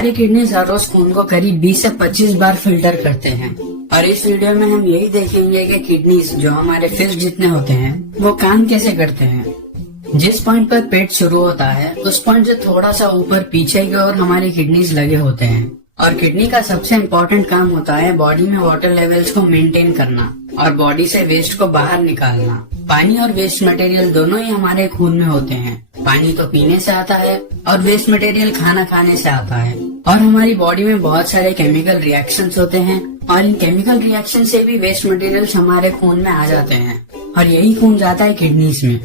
हमारी किडनीज हर रोज खून को करीब 20 से 25 बार फिल्टर करते हैं और इस वीडियो में हम यही देखेंगे कि किडनीज जो हमारे फिस्ट जितने होते हैं वो काम कैसे करते हैं। जिस पॉइंट पर पेट शुरू होता है उस पॉइंट से थोड़ा सा ऊपर पीछे की ओर हमारी किडनीज लगे होते हैं और किडनी का सबसे इम्पोर्टेंट काम होता है बॉडी में वाटर लेवल्स को मेंटेन करना और बॉडी से वेस्ट को बाहर निकालना। पानी और वेस्ट मटेरियल दोनों ही हमारे खून में होते हैं। पानी तो पीने से आता है और वेस्ट मटेरियल खाना खाने से आता है। और हमारी बॉडी में बहुत सारे केमिकल रिएक्शंस होते हैं और इन केमिकल रिएक्शन से भी वेस्ट मटेरियल्स हमारे खून में आ जाते हैं और यही खून जाता है किडनीज में।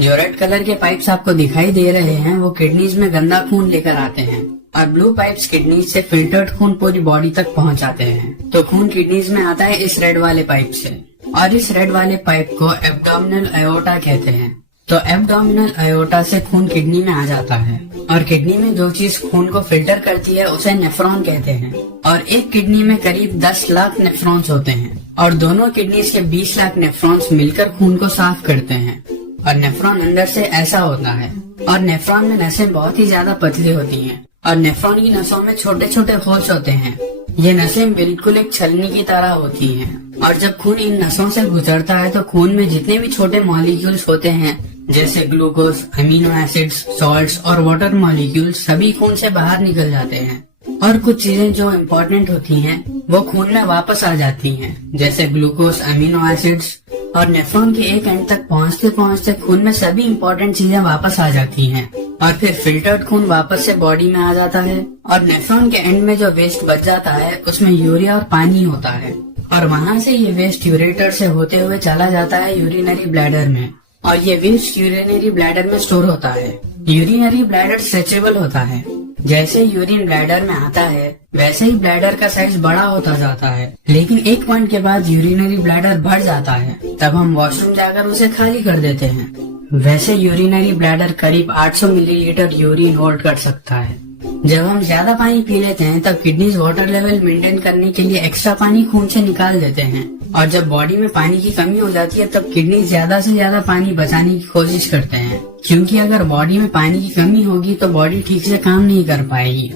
जो रेड कलर के पाइप्स आपको दिखाई दे रहे हैं वो किडनीज में गंदा खून लेकर आते हैं और ब्लू पाइप्स किडनीज से फिल्टर्ड खून पूरी बॉडी तक पहुंचाते हैं। तो खून किडनीज में आता है इस रेड वाले पाइप से और इस रेड वाले पाइप को एब्डोमिनल अयोर्टा कहते हैं। तो एब्डोमिनल अयोर्टा से खून किडनी में आ जाता है और किडनी में जो चीज खून को फिल्टर करती है उसे नेफ्रॉन कहते हैं और एक किडनी में करीब 10 लाख नेफ्रॉन्स होते हैं और दोनों किडनीज के 20 लाख नेफ्रॉन्स मिलकर खून को साफ करते हैं। और नेफ्रॉन अंदर से ऐसा होता है और नेफ्रॉन में नसें बहुत ही ज्यादा पतली होती हैं और नेफ्रॉन की नसों में छोटे छोटे होल्स होते हैं। ये नसें बिल्कुल एक छलनी की तरह होती हैं और जब खून इन नसों से गुजरता है तो खून में जितने भी छोटे मॉलिक्यूल्स होते हैं जैसे ग्लूकोज, अमीनो एसिड्स, सॉल्ट्स और वाटर मॉलिक्यूल्स सभी खून से बाहर निकल जाते हैं और कुछ चीजें जो इम्पोर्टेंट होती हैं वो खून में वापस आ जाती हैं जैसे ग्लूकोज, अमीनो एसिड्स। और नेफ्रॉन के एक एंड तक पहुंचते पहुंचते खून में सभी इम्पोर्टेंट चीजें वापस आ जाती हैं और फिर फिल्टर्ड खून वापस से बॉडी में आ जाता है और नेफ्रॉन के एंड में जो वेस्ट बच जाता है उसमें यूरिया और पानी होता है और वहाँ से ये वेस्ट यूरेटर से होते हुए चला जाता है यूरिनरी ब्लैडर में और ये वेस्ट यूरिनरी ब्लैडर में स्टोर होता है। यूरिनरी ब्लैडर स्ट्रेचेबल होता है। जैसे यूरिन ब्लैडर में आता है वैसे ही ब्लैडर का साइज बड़ा होता जाता है, लेकिन एक पॉइंट के बाद यूरिनरी ब्लैडर बढ़ जाता है तब हम वॉशरूम जाकर उसे खाली कर देते हैं। वैसे यूरिनरी ब्लैडर करीब 800 मिलीलीटर यूरिन होल्ड कर सकता है। जब हम ज्यादा पानी पी लेते हैं तब किडनीज वाटर लेवल मेंटेन करने के लिए एक्स्ट्रा पानी खून से निकाल देते हैं और जब बॉडी में पानी की कमी हो जाती है तब किडनी ज्यादा से ज्यादा पानी बचाने की कोशिश करते हैं, क्योंकि अगर बॉडी में पानी की कमी होगी तो बॉडी ठीक से काम नहीं कर पाएगी।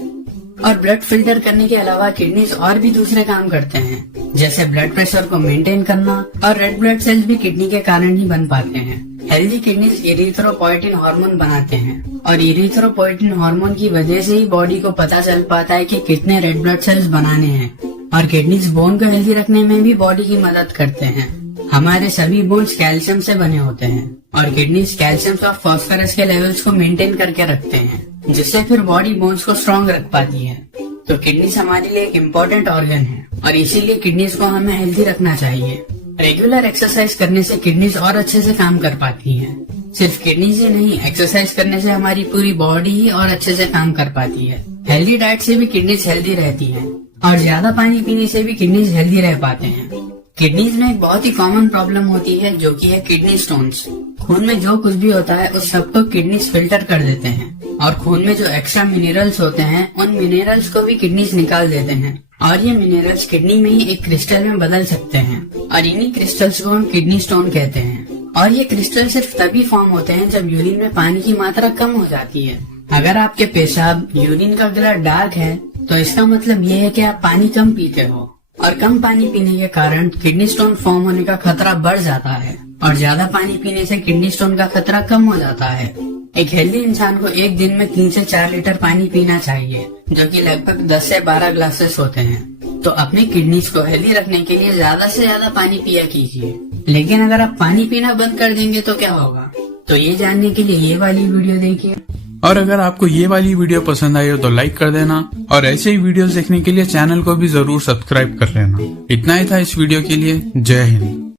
और ब्लड फिल्टर करने के अलावा किडनीज और भी दूसरे काम करते हैं जैसे ब्लड प्रेशर को मेंटेन करना और रेड ब्लड सेल्स भी किडनी के कारण ही बन पाते हैं। हेल्दी किडनीज इरिथ्रोपोइटिन हार्मोन बनाते हैं और इरिथ्रोपोइटिन हार्मोन की वजह से ही बॉडी को पता चल पाता है कि कितने रेड ब्लड सेल्स बनाने हैं और किडनीज बोन को हेल्दी रखने में भी बॉडी की मदद करते हैं। हमारे सभी बोन्स कैल्शियम से बने होते हैं और किडनीज कैल्शियम और फास्फोरस के लेवल्स को मेंटेन करके रखते हैं जिससे फिर बॉडी बोन्स को स्ट्रॉन्ग रख पाती है। तो किडनीज हमारे लिए एक इम्पोर्टेंट ऑर्गन है और इसीलिए किडनीज को हमें हेल्दी रखना चाहिए। रेगुलर एक्सरसाइज करने से किडनीज और अच्छे से काम कर पाती हैं। सिर्फ किडनीज ही नहीं, एक्सरसाइज करने से हमारी पूरी बॉडी ही और अच्छे से काम कर पाती है। हेल्दी डाइट से भी किडनीज हेल्दी रहती है और ज्यादा पानी पीने से भी किडनीज हेल्दी रह पाते हैं। किडनीज में एक बहुत ही कॉमन प्रॉब्लम होती है जो कि है किडनी स्टोन्स। खून में जो कुछ भी होता है उस सबको किडनीज फिल्टर कर देते हैं और खून में जो एक्स्ट्रा मिनरल्स होते हैं उन मिनरल्स को भी किडनीज निकाल देते हैं और ये मिनरल्स किडनी में ही एक क्रिस्टल में बदल सकते हैं और इन्हीं क्रिस्टल्स को हम किडनी स्टोन कहते हैं। और ये क्रिस्टल सिर्फ तभी फॉर्म होते हैं जब यूरिन में पानी की मात्रा कम हो जाती है। अगर आपके पेशाब यूरिन का कलर डार्क है तो इसका मतलब ये है कि आप पानी कम पीते हो और कम पानी पीने के कारण किडनी स्टोन फॉर्म होने का खतरा बढ़ जाता है और ज्यादा पानी पीने से किडनी स्टोन का खतरा कम हो जाता है। एक हेल्दी इंसान को एक दिन में 3 से 4 लीटर पानी पीना चाहिए जो कि लगभग 10 से 12 ग्लासेस होते हैं। तो अपनी किडनीज को हेल्दी रखने के लिए ज्यादा से ज्यादा पानी पिया कीजिए, लेकिन अगर आप पानी पीना बंद कर देंगे तो क्या होगा? तो ये जानने के लिए ये वाली वीडियो देखिए। और अगर आपको ये वाली वीडियो पसंद आई हो तो लाइक कर देना और ऐसे ही वीडियोस देखने के लिए चैनल को भी जरूर सब्सक्राइब कर लेना। इतना ही था इस वीडियो के लिए। जय हिंद।